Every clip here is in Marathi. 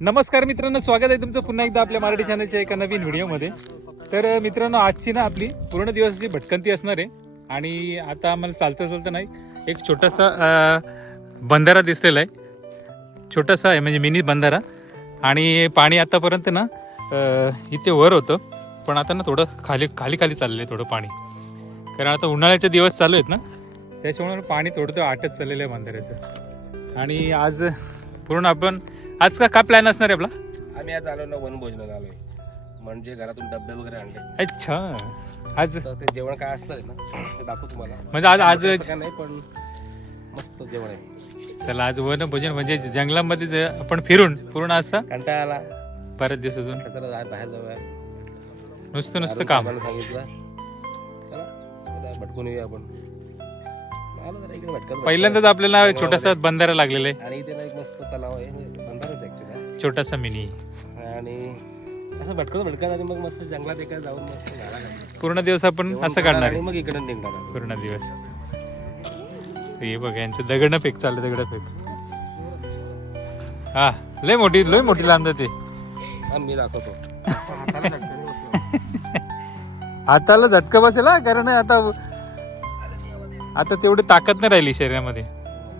नमस्कार मित्रांनो स्वागत आहे तुमचं पुन्हा एकदा आपल्या मराठी चॅनलच्या एका नवीन व्हिडिओमध्ये. तर मित्रांनो आजची ना आपली पूर्ण दिवसाची भटकंती असणार आहे. आणि आता आम्हाला चालतं चालतं नाही एक छोटासा बंधारा दिसलेला आहे. छोटासा आहे म्हणजे मिनी बंधारा. आणि पाणी आतापर्यंत ना इथे वर होतं. पण आता ना थोडं खाली खाली खाली चाललेलं आहे थोडं पाणी. कारण आता उन्हाळ्याचे दिवस चालू आहेत ना. त्याच्यामुळे पाणी थोडं थोडं आटत चाललेलं आहे बंधाऱ्याचं. आणि आज पूर्ण आपण आज का काय प्लॅन असणार आहे आपला? आम्ही आज आलो ना वनभोजनाला आलोय. म्हणजे घरातून डबे वगैरे आणले. अच्छा. आज तर ते जेवण काय असणार आहे ना ते दाखवू तुम्हाला. म्हणजे आज आज तसं काय नाही पण मस्त जेवण आहे. चला आज वन भोजन म्हणजे जंगलामध्ये जे आपण फिरून पूर्ण असं? कंटाळा आला बऱ्याच दिवसातून म्हटलं चला जा- बाहेर जाऊया. नुसतं नुसतं काम. साहेबांना सांगितलं. चला भटकून येऊया आपण. आलो जरा इकडे भटकत पहिल्यांदाच आपल्याला छोटासा बंधारा लागलेला आहे. आणि इथे ना एक मस्त तलाव आहे. म्हणजे बंधारच ऍक्च्युली छोटासा मिनी. आणि असं भटकत भटकत आणि मग मस्त जंगलात एका जाऊन मस्त पूर्ण दिवस आपण असं काढणार आणि आहे. मग इकडे निघणार आम्ही. पूर्ण दिवस. हे बघा यांचं दगड फेक चाललं दगड फेक हा लय मोठी लय मोठी लांब ते हा, मी दाखवतो. हाताला झटका नाही बसला. हाताला झटका बसेल हा, कारण आता आता तेवढी ताकद नाही राहिली शरीरामध्ये.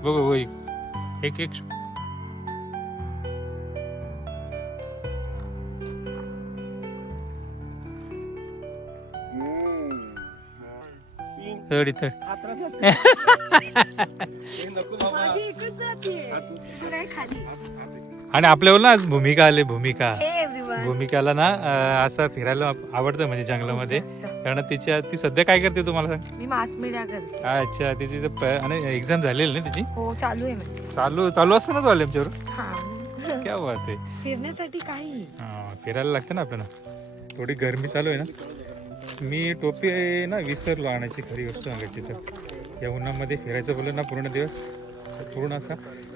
बघू बघू एक- एक एक. थोडी नको आणि आपल्यावर ना आज भूमिका आली भूमिका. भूमिकाला ना असं फिरायला आवडतं म्हणजे जंगलामध्ये. कारण तिच्या ती सध्या काय करते तुम्हाला सांग? मी मास मीडिया करते. अच्छा तिची आणि एक्झाम झालेली ना तिची? हो चालू आहे म्हणजे. चालू चालू असतं ना तो आमच्यावर? हा. क्या बात आहे. फिरण्यासाठी काही. हा, फिरायला लागतं ना आपल्याला. थोडी गरमी चालू आहे ना. मी टोपी ना विसरलो आणायची खरी गोष्ट सांगायची तर या उन्हामध्ये फिरायचं बोललं ना पूर्ण दिवस पूर्ण असा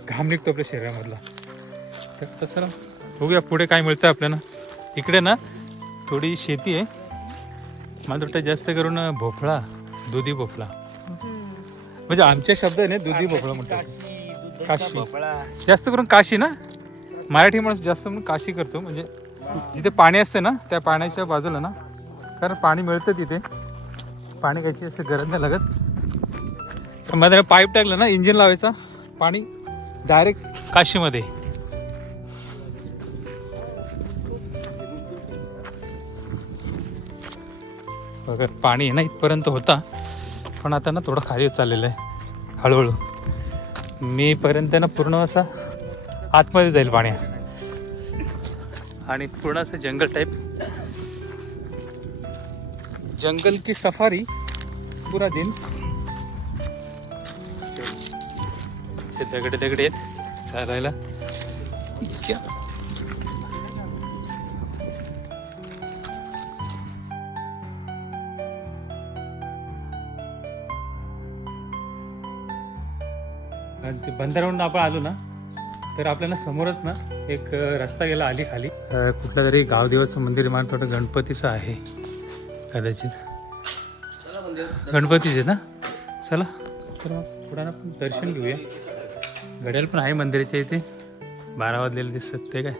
घाम निघतो आपल्या शरीरामधला. तर तसं बघूया पुढे काय मिळतं आपल्याला. इकडे ना थोडी शेती आहे. मला वाटतं जास्त करून भोपळा दुधी भोपळा. म्हणजे आमच्या शब्द आहे ना दुधी भोपळा म्हणतात. काशी. भोपळा. जास्त करून काशी ना? मराठी माणूस जास्त म्हणून काशी करतो. म्हणजे जिथे पाणी असते ना त्या पाण्याच्या बाजूला ना. कारण पाणी मिळतं तिथे. पाणी घ्यायची असं गरज नाही लागत. मध्ये पाईप टाकलं ना इंजिन लावायचा. पाणी डायरेक्ट काशीमध्ये. बघा पाणी आहे ना इथपर्यंत होता पण आता ना थोडं खाली चाललेलं आहे हळूहळू. मी पर्यंत ना पूर्ण असा आतमध्ये जाईल पाणी. आणि पूर्ण असं जंगल टाईप जंगल की सफारी पुरा दिन. दगडे दगडे आहेत चालायला. क्या ते बंधाऱ्यावरून आपण आलो ना तर आपल्याला समोरच ना एक रस्ता गेला आली खाली कुठलं तरी गावदेवाचं मंदिर मला थोडं गणपतीचं आहे. कदाचित. गणपतीचे ना? चला. तर मग थोडा ना आपण दर्शन घेऊया. घड्याळ पण आहे मंदिराच्या इथे. बारा वाजलेले दिसत ते काय?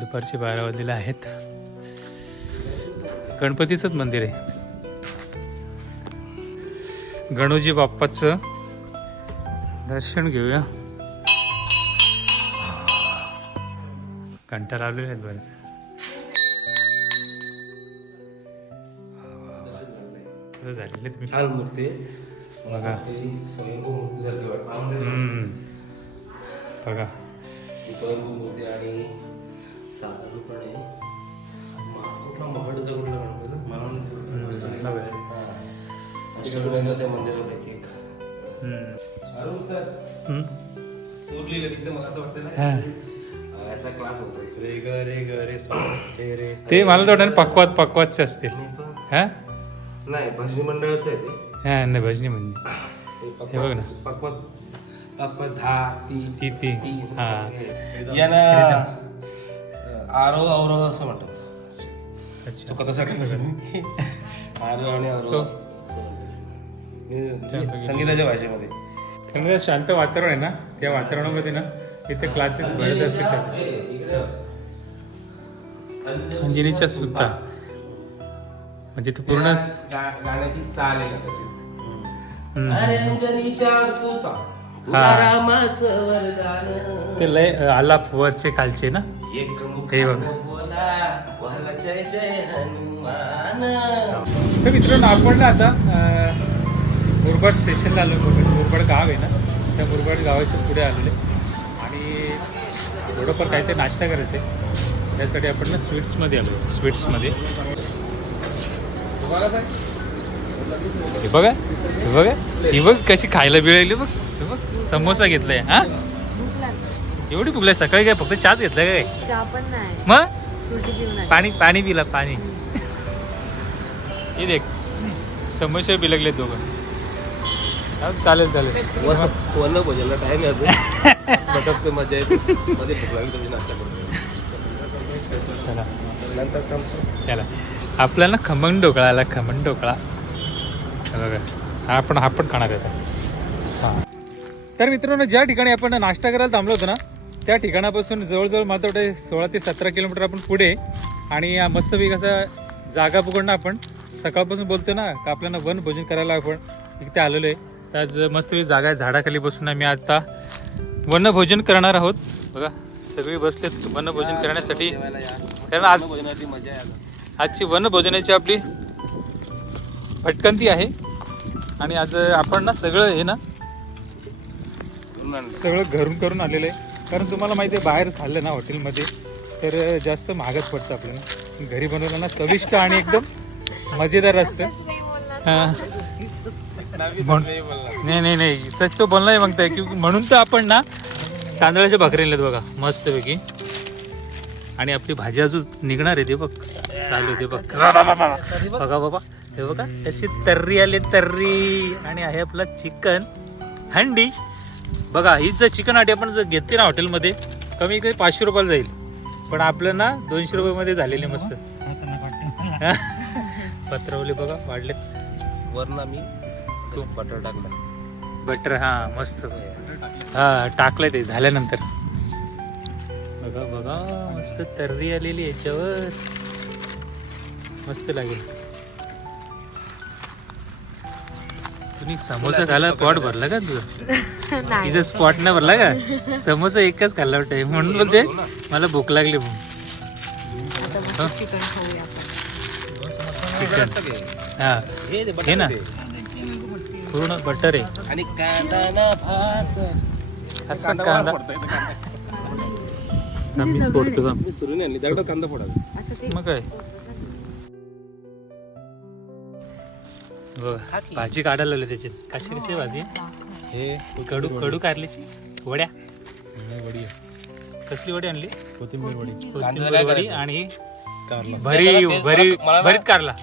दुपारचे बारा वाजलेले आहेत. गणपतीचंच मंदिर आहे. गणोजी बाप्पाचं दर्शन घेऊया. घंटा लावलेले आहेत बरेच. बरं झालेले तुम्ही. छान मूर्ती. बघा. बघा स्वयंभू मूर्ती आणि साधू पण आहे मा- कुठला महडचा कुठला गणपती? ना? मला. अष्टविनायकाच्या मंदिरापैकी. अरुण सर. सूर लिहिलं तिथे मला असं वाटतं ना हा. अं, याचा क्लास होतो रे ग रे ग रे सो रे रे. ते मला तर वाटतं ना पक्वात पक्वातचे असतील. हा? नाही भजनी मंडळाचं आहे ते. हा नाही भजनी म्हणजे हे हे बघ ना. पक्वास पक्वास पक्वास दहा ती ती ती. ती. हा. यांना आरो औरो असं म्हणतात. अच्छा. चुका तसा आरो आणि असं. मी- संगीताच्या भाषेमध्ये. कारण शांत वातावरण आहे ना? त्या वातावरणामध्ये ना इथे क्लासेस भरत असते. अंजनीच्या सुद्धा. म्हणजे ते पूर्ण गाण्याची चाल आहे हा. ते लय आलाप वरचे खालचे ना? एक हे बघ. मुखानं बोला बोला जय जय हनुमान. तर मित्रांनो आपण ना आता मुरबाड स्टेशनला आलो मुरबाड मुरबाड गाव आहे ना त्या मुरबाड गावाच्या पुढे आलेले आणि थोडंफार काहीतरी नाश्ता करायचं आहे त्यासाठी आपण ना स्वीट्समध्ये आलो. स्वीट्समध्ये. हे बघा हे बघा. ही बघ कशी खायला बिळायली बघ. हे बघ समोसा घेतलाय हा? भूक लागली. एवढी भुकलाय सकाळी काय फक्त चहाच घेतलाय काय? चहा पण नाही. मग. पाणी पाणी पिला पाणी. हे देख. समोसे बिलगले दोघं. चालेल चालेल. वन भोजनला टाइम आहे अजून. मजा येते. मध्ये भूक लागली तरी नाश्ता करतो चला. नंतर थांबतो. चला. आपल्याला ना खमंग ढोकळा आला खमंग ढोकळा. बघा. हा आपण हा पण खाणार आहे. हा. तर मित्रांनो ज्या ठिकाणी आपण नाश्ता करायला थांबलो होतो ना त्या ठिकाणापासून जवळजवळ मला वाटतं सोळा ते सतरा किलोमीटर आपण पुढे. आणि या मस्तपैकी असा जागा पकडणं आपण सकाळपासून बोलतो ना का आपल्याला वन भोजन करायला आपण इथे आलेलो आहे. आज मस्तपैकी जागा आहे झाडाखाली बसून आम्ही आता वनभोजन करणार आहोत बघा सगळे बसलेत वनभोजन करण्यासाठी कारण आज भोजनाची मजा. आजची वनभोजनाची आपली भटकंती आहे आणि आज आपण ना सगळं हे ना. सगळं घरून करून आलेलं आहे कारण तुम्हाला माहिती आहे बाहेर खाल्लं ना हॉटेलमध्ये तर जास्त महागच पडतं आपल्याला घरी बनवलं ना चविष्ट आणि एकदम मजेदार असतं. हा. नाही बोलणार. नाही नाही सच तो बनलाय मागताय की म्हणून तर आपण ना तांदळाच्या भाकरी आणल्यात बघा. मस्तपैकी. आणि आपली भाजी अजून निघणार आहे ते बघ. चालू आहे ते बघ. बघा बाबा हे बघा अशी तर्री आली तर्री. आणि आहे आपला चिकन. हंडी. बघा हीच जर चिकन हांडी आपण जर घेतली ना हॉटेलमध्ये कमी कमी पाचशे रुपयाला जाईल. पण आपलं ना दोनशे रुपयामध्ये झालेली मस्त. पत्रवली बघा वाढलेत. वरनं आम्ही बटर. टाकलं. बटर हा मस्त. हा टाकलं ते झाल्यानंतर. बघा बघा मस्त तर्री आलेली याच्यावर. मस्त लागेल. तुम्ही समोसा खाला पोट भरला का तुझं? नाही. तिचं स्पॉट नाही भरला का? समोसा एकच खाल्ला वाटतं. म्हणून बोलते मला भूक लागली म्हणून. चिकन हा. हे हे ना. पूर्ण बटर आहे. आणि कांदा ना भात. असा कांदा. मीच फोडतो का? मी सुरू नाही आणली. दगड कांदा फोडायला मग काय? बघ, भाजी काढायला लागली त्याची. कशी कशी भाजी? हे कडू कडू कारलीची वड्या? कसली वडी आणली? कोथिंबीर वडी. कोथिंबीर वडी? आणि कारला. भरी भरी भरीत कारला.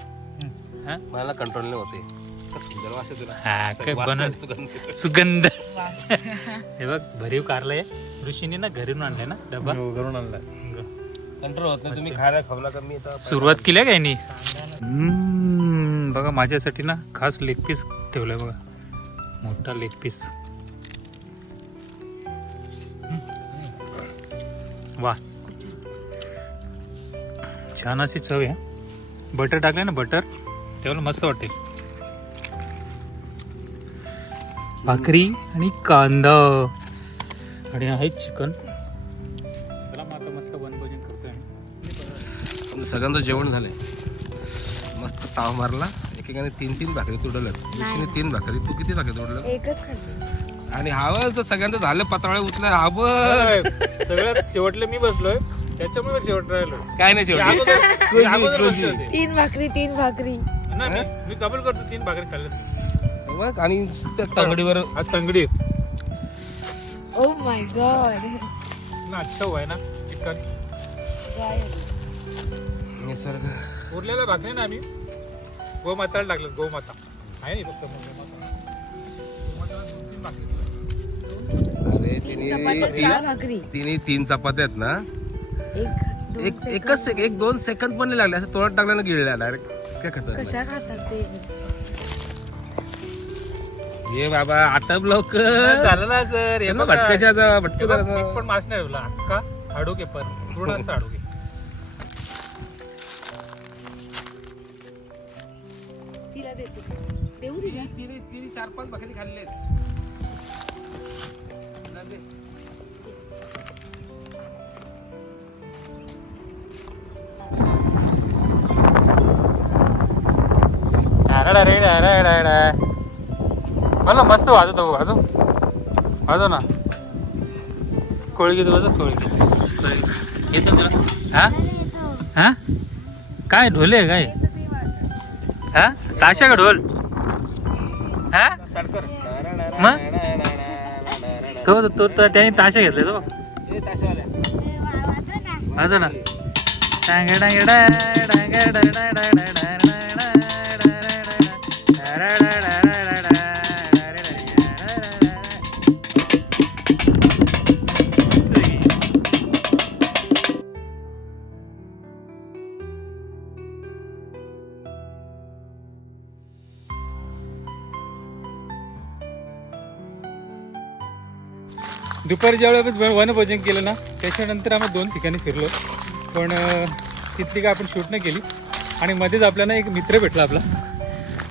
हा? मला कंट्रोल नाही होते सुंदर वास येतो ना. हा काय वास बनव नाही, सुगंध येतो. सुगंध. हे बघ भरीव कारला आहे ऋषीने ना घरून आणलाय ना डबा? घरून आणला कंट्रोल होत नाही तुम्ही खायला खावला कमी आता सुरुवात केली काय नी बघा माझ्यासाठी ना खास लेग पीस ठेवलाय बघा. मोठा लेग पीस वा. छान अशी चव आहे. बटर टाकले ना बटर? तेव्हा मस्त वाटेल. भाकरी आणि कांदा. आणि आहे चिकन. चला मग आता मस्त वनभोजन करतोय आम्ही. आमचं सगळ्यांचं जेवण झालंय. मस्त ताव मारला. एकेकाने तीन तीन भाकरी तुडवल्यात ऋषीने तीन भाकरी. तू किती भाकरी तुडलं एकच खाल्ली. आणि हवं सगळ्यांचं झालं पत्रावळे उचलाय हवं सगळ्यात शेवटले मी बसलोय. त्याच्यामुळे शेवट राहिलो काय नाही शेवटी तीन भाकरी तीन भाकरी. मी कबूल करतो तीन भाकरी खाल्ल्या बघ, आणि त्या तंगडीवर आज तंगडी ओ माय गॉड ना अच्छा हुआ है ना चिकन. निसर्ग. उरलेल्या भाकरी ना आम्ही. गोमाताला टाकलं गोमाता. आहे नाही फक्त अरे तीन चपात्या तिने तिने तीन चपात्या आहेत ना. एक दोन एक सेकंद. एकच सेक- एक दोन सेकंद पण नाही लागले असं तोंडात टाकल्यानं गिळल्या डायरेक्ट काय खातात? कशा खातात ते? ये बाबा आटप लवकर. झालं ना सर. हे बघा. भटक्याच्या आता भटकू हे बघ. एक पण मास नाही ठेवला. अख्खा हाडोके पण पूर्ण असं हाडोके तिला देते. देऊ तिला तिने तिने चार पाच भाकरी खाल्ले मला मस्त वाजत हो वाजव. वाजव ना. कोळी घेतो वाजव कोळी येतो तुला हा? हा? काय ढोले आहे काय? हा? ताशा का ढोल. हा? मग? तो तो तो त्याने ताशा घेतले तो वाजव ना. डांग डांग डा, डांग डा, डा, दुपारी ज्यावेळेस वनभोजन केलं ना त्याच्यानंतर आम्ही दोन ठिकाणी फिरलो. पण तिथली काय आपण शूट नाही केली. आणि मध्येच आपल्याला एक मित्र भेटला आपला.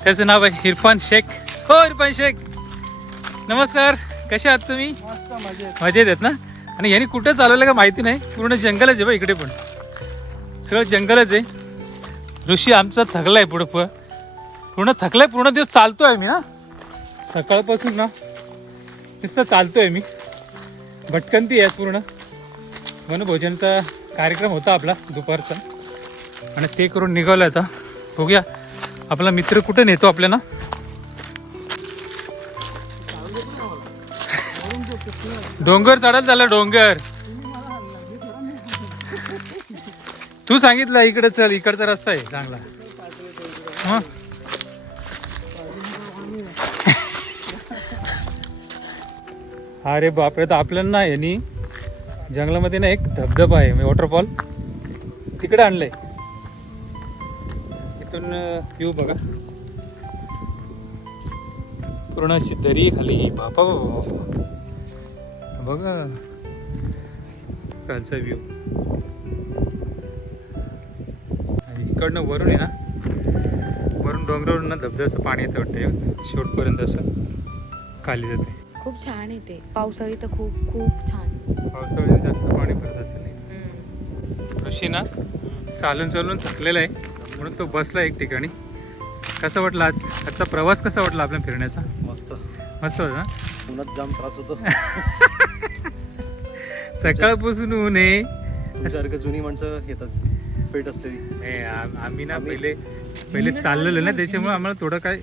त्याचं नाव आहे इरफान शेख. हो इरफान शेख. नमस्कार. कसे आहात तुम्ही? मजेत. आहेत ना? आणि यांनी कुठं चालवलं का माहिती नाही. पूर्ण जंगलच आहे बा इकडे पण. सगळं जंगलच आहे. ऋषी आमचा थकलाय पुढं प पूर्ण थकलाय पूर्ण दिवस चालतोय मी ना सकाळपासून ना नुसतं चालतोय मी भटकंती आहे पूर्ण. वनभोजनचा कार्यक्रम होता आपला दुपारचा. आणि ते करून निघालं आता. बघूया. आपला मित्र कुठे नेतो आपल्याला? डोंगर चढायला झाला डोंगर. तू सांगितलं इकडे चल इकडचा रस्ता आहे चांगला. हां? अरे बापरे तर आपल्याला ना यांनी जंगलामध्ये ना एक धबधबा आहे म्हणजे वॉटरफॉल तिकडे आणलंय. इथून येऊ बघा. पूर्ण अशी दरी खाली. बापा बाबा बघा. कालचा व्ह्यू आणि इकडनं वरून आहे ना वरून डोंगरावरून ना धबधब्याचं पाणी येतं वाटतं. शेवटपर्यंत असं खाली जाते. खूप छान येते पावसाळी तर खूप खूप छान. पावसाळ्यात जास्त पाणी पडत असेल नाही. ऋषी ना चालून चालून थकलेला आहे. म्हणून तो बसला एक ठिकाणी. कसं वाटलं आज? आजचा प्रवास कसा वाटला आपल्या फिरण्याचा? मस्त. मस्त होता ना? उन्हात जाम त्रास होतो. सकाळपासून ऊन आहे. जुनी माणसं येतात. पेट असलेली. हे, आम- आम्ही ना पहिले पहिले चाललेलो ना त्याच्यामुळे आम्हाला थोडं काय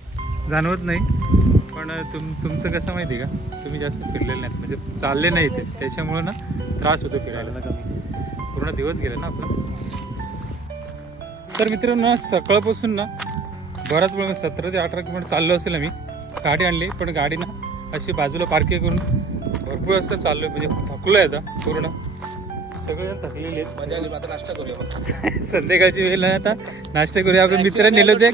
जाणवत नाही. पण तुम तुमचं कसं माहिती आहे का? तुम्ही जास्त फिरलेले नाहीत. म्हणजे चालले नाही ते त्याच्यामुळे ना त्रास होतो फिरायला. कमी. पूर्ण दिवस गेला ना आपला. तर मित्रांनो सकाळपासून ना बराच वेळ सतरा ते अठरा किलोमीटर चाललो असेल आम्ही. गाडी आणली. पण गाडी ना अशी बाजूला पार्किंग करून भरपूर असं चाललो म्हणजे थकलो आहे आता पूर्ण. सगळेजण थकलेले आहेत. आता नाश्ता करूया. संध्याकाळची वेळ आहे आता नाश्ता करूया. आपले मित्र नेले होते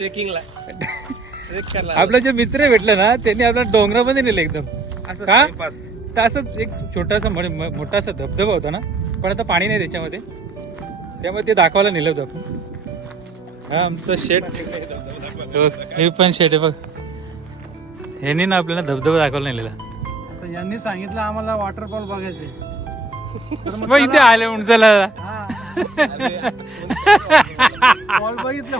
आपला जे मित्र भेटलं ना त्यांनी आपला डोंगरामध्ये नेलं एकदम. असं का? तर असंच एक छोटासा मोठासा धबधबा होता ना पण आता पाणी नाही त्याच्यामध्ये. त्यामुळे ते दाखवायला नेलं होतं आपण. हा आमचं शेट. हो, हे पण शेट आहे बघ. ह्यांनी ना आपल्याला धबधबा दाखवायला नेलेला. आता यांनी सांगितलं आम्हाला वॉटरफॉल बघायचे मग इथे आले म्हणून चला. बघितलं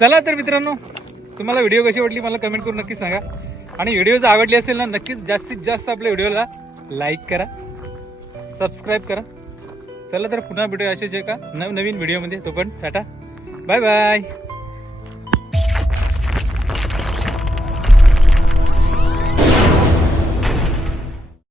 चला तर मित्रांनो तुम्हाला व्हिडिओ कशी वाटली मला कमेंट करून नक्की सांगा. आणि व्हिडिओ जर आवडली असेल ना नक्कीच जास्तीत जास्त आपल्या व्हिडिओला लाईक करा सबस्क्राईब करा. चला तर पुन्हा भेटूया असेच एका का नव नवीन व्हिडिओमध्ये तो पण टाटा. Bye bye